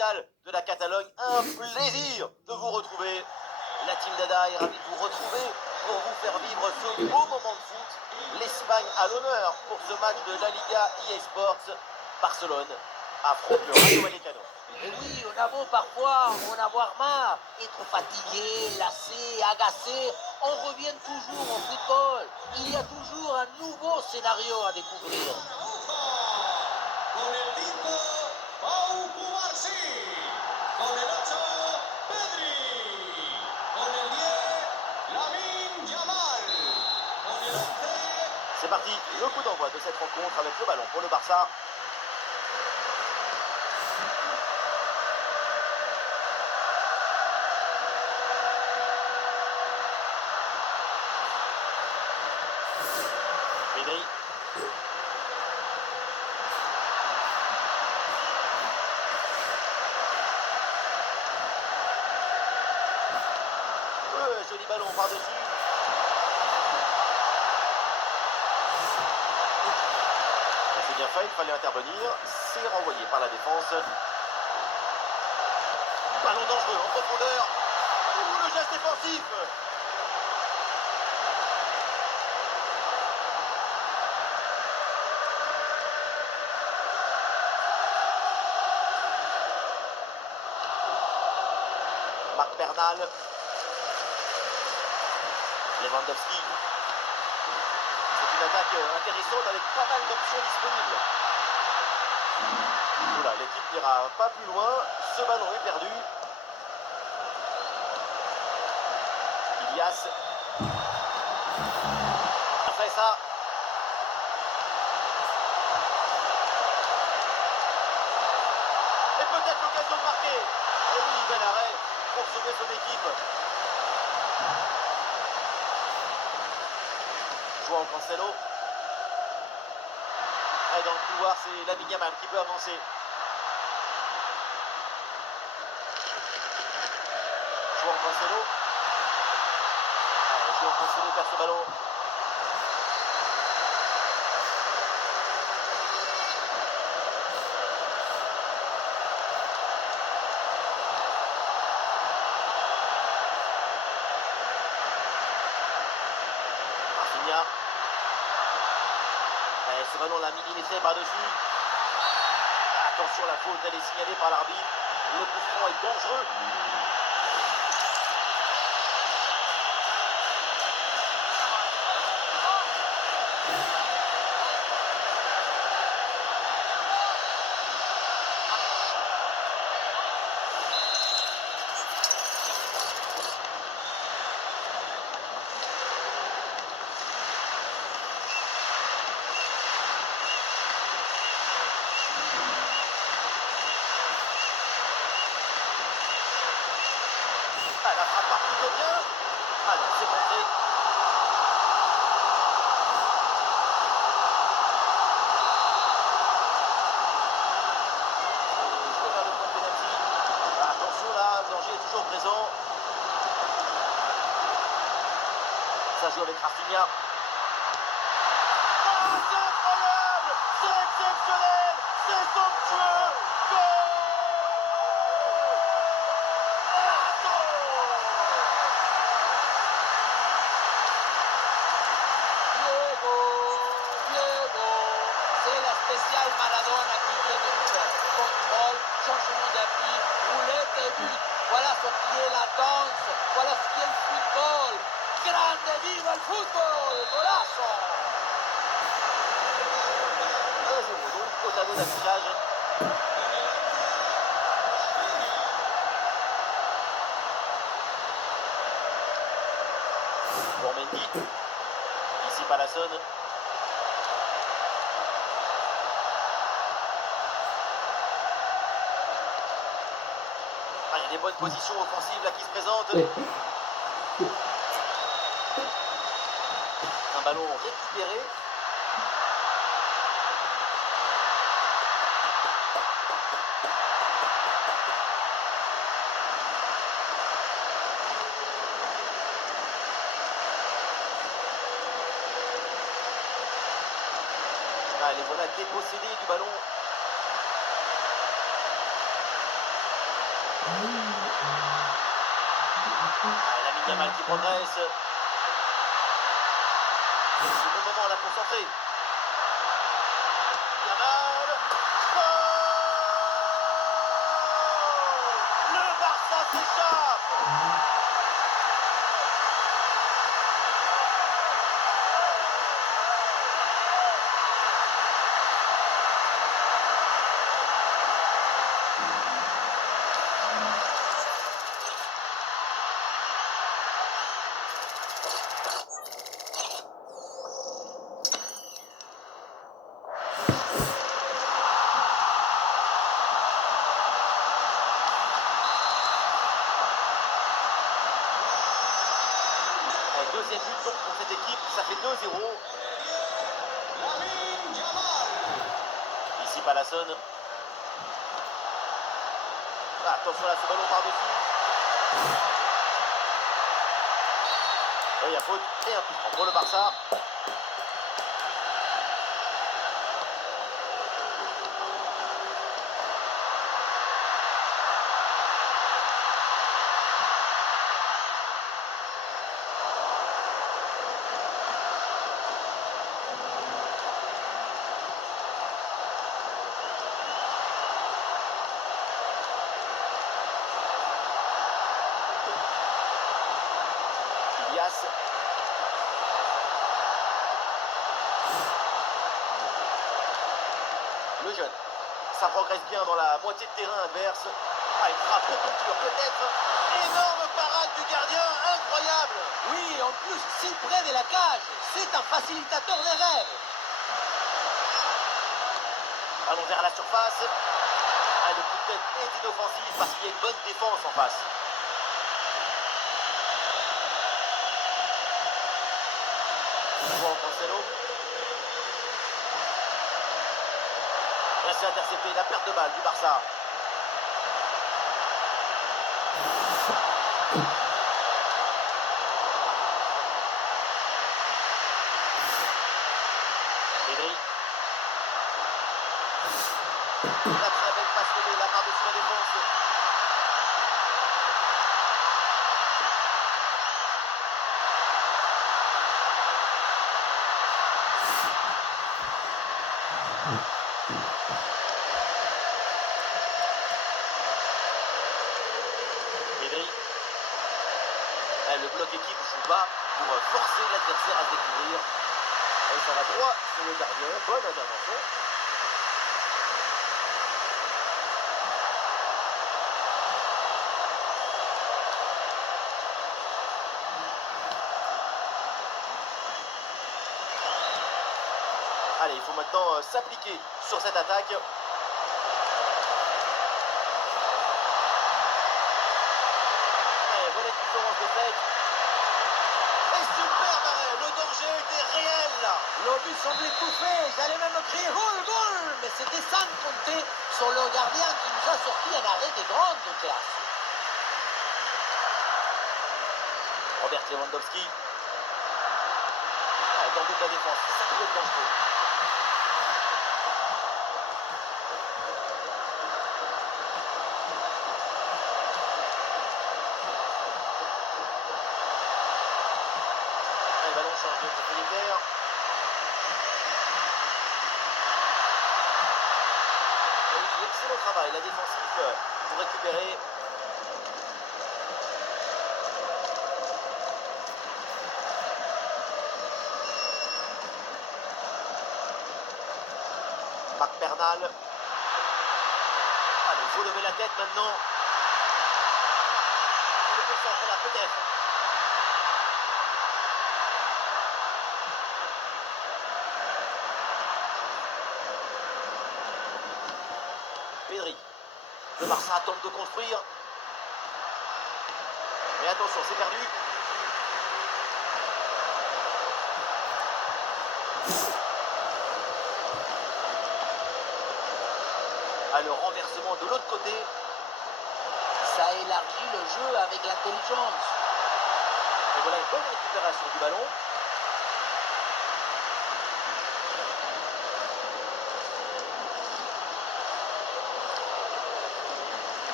capitale de la Catalogne. Un plaisir de vous retrouver. La Team Dada est ravie de vous retrouver pour vous faire vivre ce beau moment de foot. L'Espagne à l'honneur pour ce match de la Liga eSports. Barcelone affronte le Rayo Vallecano. Et oui, on a beau parfois en avoir marre, être fatigué, lassé, agacé, on revient toujours au football. Il y a toujours un nouveau scénario à découvrir. Con el 5, Pau Cubarsí. Con el 8, Pedri. Con el 10, Lamine Yamal. Con el 11, C'est parti, le coup d'envoi de cette rencontre avec le ballon pour le Barça. Pedri. Joli ballon par-dessus. C'est bien fait, il fallait intervenir. C'est renvoyé par la défense. Ballon dangereux en profondeur. Ouh, le geste défensif. Marc Bernal. Lewandowski. C'est une attaque intéressante avec pas mal d'options disponibles. Oula, l'équipe n'ira pas plus loin. Ce ballon est perdu. Ilias. Après ça. Et peut-être l'occasion de marquer. Et oui, bel arrêt pour sauver son équipe. João Cancelo. Et dans le couloir, c'est Lamine Yamal qui peut avancer. João Cancelo. João Cancelo perd ce ballon. Rafinha. Ce ballon l'a millimétré par-dessus. Attention, la faute, elle est signalée par l'arbitre. Le coup franc est dangereux. La frappe part plutôt bien. Alors, c'est montré. Jouer vers le point de pénalty. Attention là, le danger est toujours présent. Ça joue avec Rafinha. Ah, c'est incroyable! C'est exceptionnel! C'est somptueux! Goal! Spécial Maradona qui vient de nous faire. Contrôle, changement d'appui, roulette et but. Voilà ce qui est la danse, voilà ce qui est le football. Grande viva el football! Golazo! 1-0 donc au tableau d'affichage. Pour Mendy. Ici Palassone. Il y a des bonnes positions offensives là qui se présentent. Un ballon récupéré. Les voilà dépossédés du ballon. Ah, Lamine Yamal qui progresse. C'est le moment là pour centrer. Yamal. Goal. Le Barça s'échappe. Deuxième but donc pour cette équipe, ça fait 2-0. Lamine Yamal. Ici Palasson. Ah, attention là, ce ballon par-dessus. Et il y a faute et un coup franc pour le Barça. Ilias. Le jeune. Ça progresse bien dans la moitié de terrain adverse. Ah, il frappe pour conclure peut-être. Énorme parade du gardien, incroyable. Oui, en plus, si près de la cage, c'est un facilitateur des rêves. Allons vers la surface. Ah, le coup de tête est inoffensif parce qu'il y a une bonne défense en face. Joao Cancelo. Là, c'est intercepté, la perte de balle du Barça. Pedri. La très belle passe levée, la par-dessus la défense. Pedri. Là, le bloc équipe joue bas pour forcer l'adversaire à se découvrir. Et ça va droit sur le gardien. Bonne intervention. Allez, il faut maintenant s'appliquer sur cette attaque. Et voilà une différence de tête. Et superbe arrêt, le danger était réel là. Le but semblait tout fait, j'allais même crier goal, goal, mais c'était sans compter sur le gardien qui nous a sorti un arrêt de grande classe. Robert Lewandowski. Ah, dans toute la défense, ça peut être dangereux. Ah, le ballon change de propriétaire. Excellent travail, la défensive pour récupérer. Marc Bernal. Allez, il faut lever la tête maintenant. Il le concentre là, peut-être. Pedri. Le Barça tente de construire. Mais attention, c'est perdu. Ah, le renversement de l'autre côté. Ça élargit le jeu avec l'intelligence. Et voilà une bonne récupération du ballon.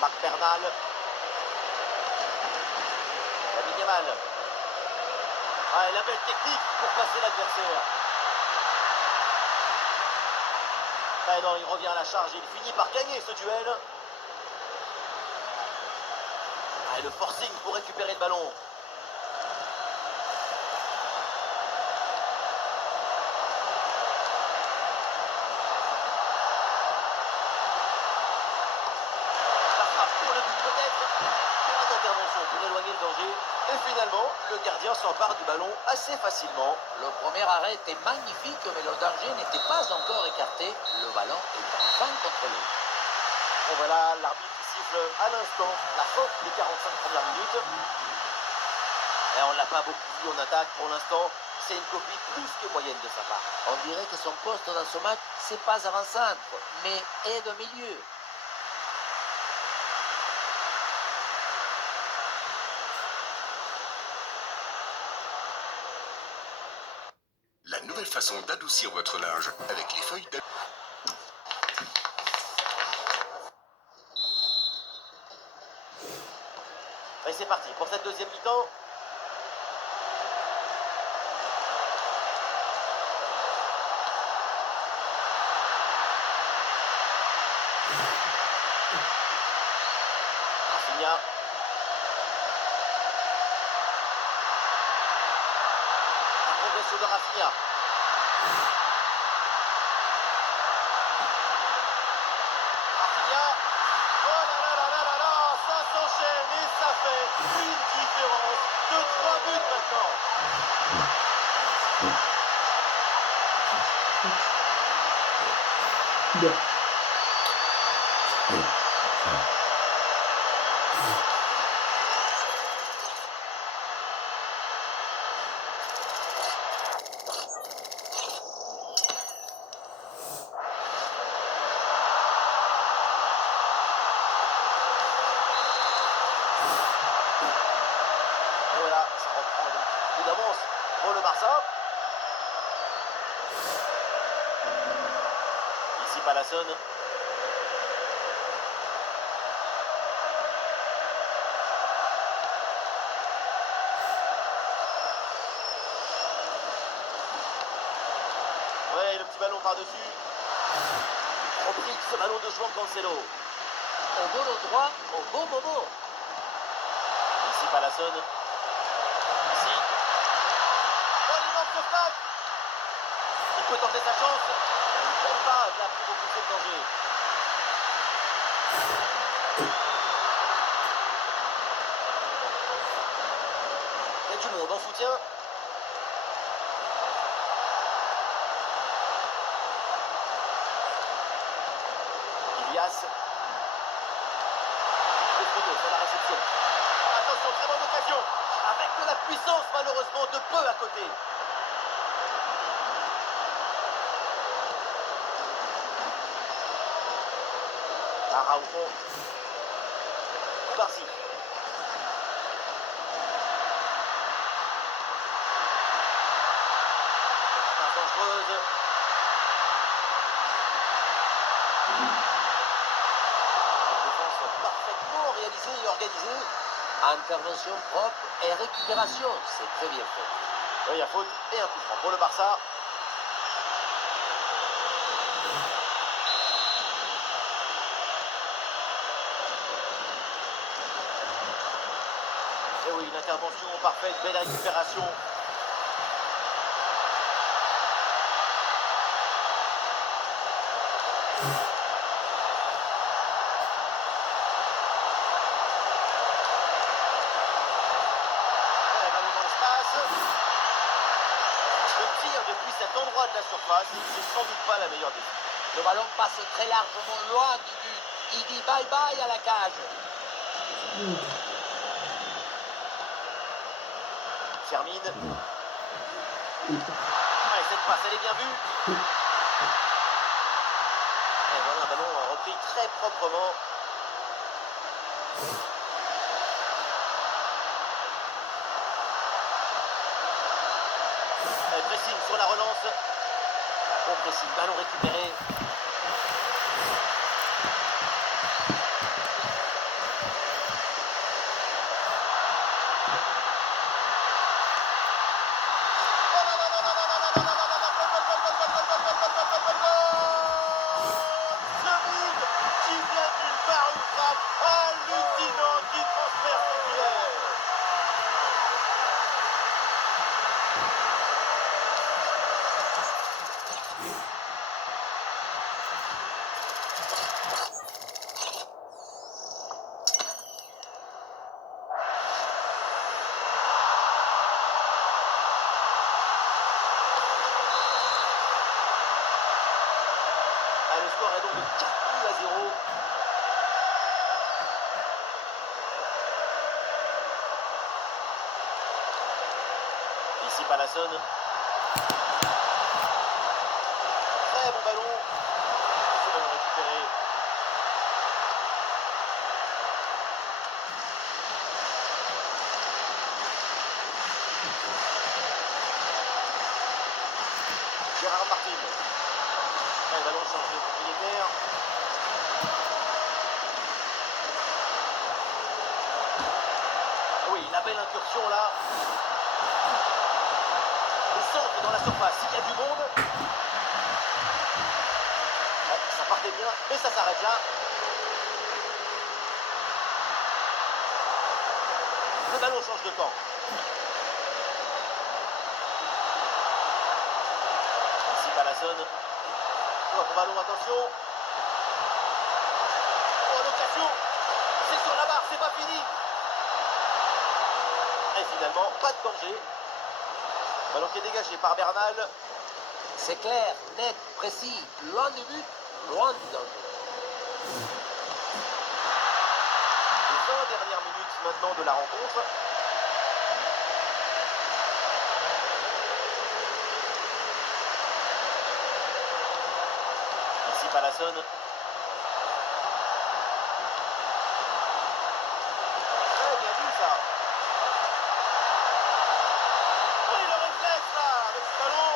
Marc Bernal. Yamal. Ah, et la belle technique pour passer l'adversaire. Ah non, il revient à la charge, il finit par gagner ce duel. Ah, et le forcing pour récupérer le ballon. La frappe pour le but peut-être. Pas d'intervention pour éloigner le danger. Et finalement, le gardien s'empare du ballon assez facilement. Le premier arrêt était magnifique, mais le danger n'était pas encore écarté. Le ballon est enfin contrôlé. Et voilà l'arbitre qui siffle à l'instant la fin des 45 premières minutes. Et on ne l'a pas beaucoup vu en attaque pour l'instant. C'est une copie plus que moyenne de sa part. On dirait que son poste dans ce match, c'est pas avant-centre, mais aide au milieu. La nouvelle façon d'adoucir votre linge avec les feuilles d'adoucissement. Et c'est parti pour cette deuxième mi-temps. Rafinha. La progression de Rafinha. Rafinha. Oh là là là là là là, ça s'enchaîne et ça fait une différence de 3 buts maintenant. Et voilà, ça reprend donc coup d'avance pour le Barça. Ici Palason. Ouais, le petit ballon par-dessus. Repris ce ballon de João Cancelo. Au bon endroit, au bon moment. Ici Palason. Ici. Oh, l'immense surface. Il peut tenter sa chance. Il ne tente pas de la pour repousser le danger. Il y a du monde en soutien. Ilias. Espinosa à la réception. Attention, très bonne occasion. Avec de la puissance, malheureusement, de peu à côté. Araujo. Barcy. Passe dangereuse. Défense parfaitement réalisée et organisée. Intervention propre et récupération, c'est très bien fait. Oui, il y a faute et un coup franc pour le Barça. Et oui, une intervention parfaite, belle récupération. Le ballon dans l'espace. Le tir depuis cet endroit de la surface, c'est sans doute pas la meilleure décision. Le ballon passe très largement loin du but. Il dit bye bye à la cage. Termine. Allez, cette passe, elle est bien vue. Et voilà un ballon repris très proprement. Et pressing sur la relance. Bon pressing, ballon récupéré. Hallucinant qui transfère titulaire. Ah, le score est donc de 4-0. Ici Palasson. Très bon ballon. Ce ballon récupéré. Gérard Martin. Le ballon change de propriétaire. Oui, la belle incursion là. Le centre dans la surface, il y a du monde. Ouais, ça partait bien, mais ça s'arrête là. Le ballon change de camp. Ici Palasson. Pour ballon, attention. Oh, l'occasion. C'est sur la barre, c'est pas fini. Et finalement, pas de danger. Ballon qui est dégagé par Bernal. C'est clair, net, précis, loin du but, loin du danger. Les 20 dernières minutes maintenant de la rencontre. Ici Palasson. Très bien vu ça. Oui, le réflexe là, avec ce ballon.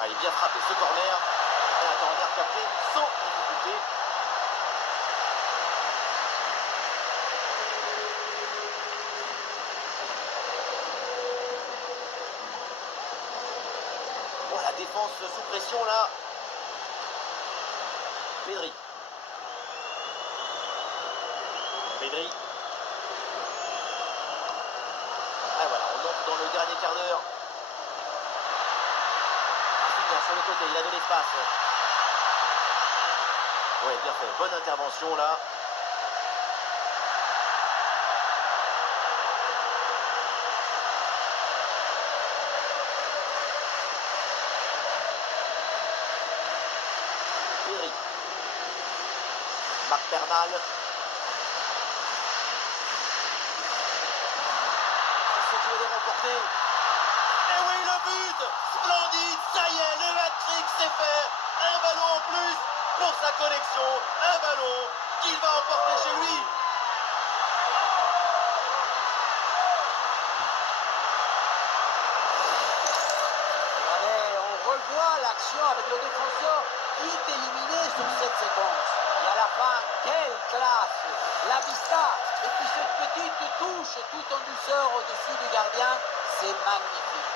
Ah, il est bien frappé ce corner. Et un corner capté sans difficulté. Oh, la défense sous pression là. Pedri. Pedri. Ah voilà, on entre dans le dernier quart d'heure. Sur le côté, il a de l'espace. Ouais, bien fait. Bonne intervention là. Pedri. Marc Bernal. Ce qui est remporté. Et oui, le but. Splendide. Ça y est, le hat-trick c'est fait. Un ballon en plus pour sa collection. Un ballon qu'il va emporter chez lui. Regardez, on revoit l'action avec le défenseur qui est éliminé sur cette séquence. Et à la fin, quelle classe! La vista, et puis cette petite touche tout en douceur au-dessus du gardien, c'est magnifique.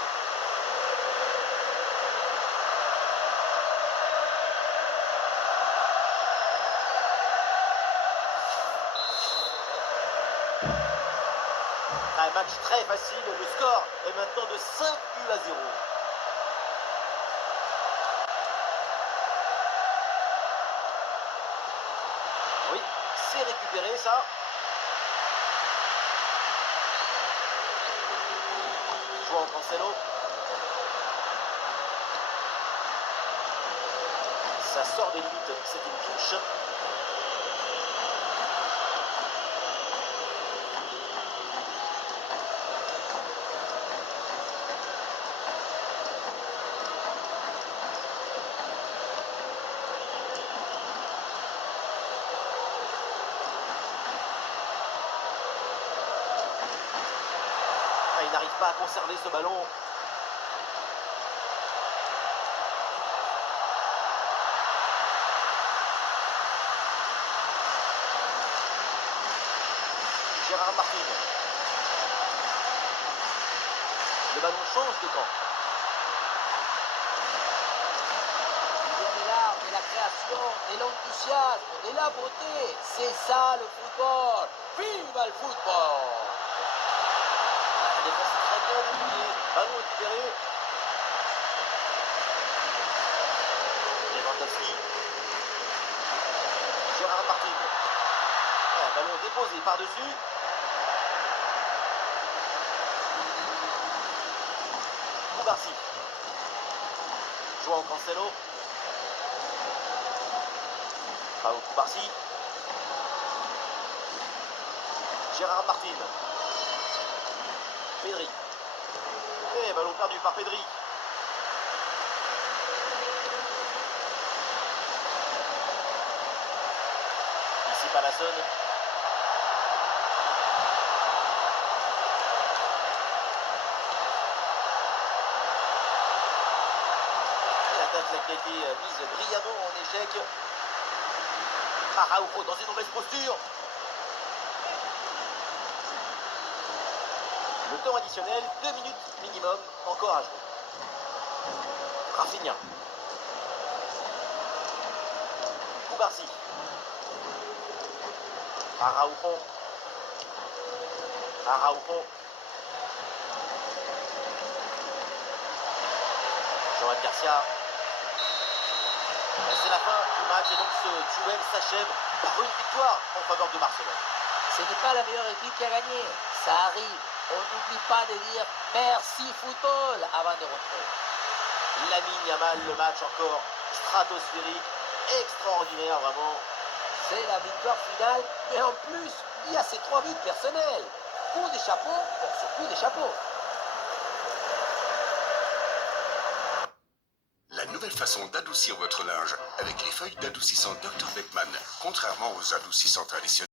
Un match très facile, le score est maintenant de 5-0. Oui, c'est récupéré ça. João Cancelo. Ça sort des limites, c'est une touche. Ah, il n'arrive pas à conserver ce ballon. Gérard Martin. Le ballon change de camp. Il y a de l'art, de la création, de l'enthousiasme, de la beauté. C'est ça le football. Vive le football! La défense est très bien débrouillée. Ballon récupéré. Lewandowski. Gérard Martin. Ouais, ballon déposé par-dessus. Koubarsi. João Cancelo. Raoul Koubarsi. Gérard Martin. Pedri. Et ballon perdu par Pedri. Ici Palasson. L'attaque qui a été mise brillamment en échec. Araujo dans une mauvaise posture. Le temps additionnel, 2 minutes minimum, encore à jouer. Rafinha. Koubarsi. Araujo. Joan Garcia. C'est la fin du match et donc ce duel s'achève par une victoire en faveur de Barcelone. Ce n'est pas la meilleure équipe qui a gagné. Ça arrive. On n'oublie pas de dire merci football avant de rentrer. Lamine Yamal, le match encore stratosphérique, extraordinaire vraiment. C'est la victoire finale, mais en plus, il y a ces 3 buts personnels. Coup de chapeau pour ce coup de chapeau. La nouvelle façon d'adoucir votre linge avec les feuilles d'adoucissant Dr. Beckman. Contrairement aux adoucissants traditionnels,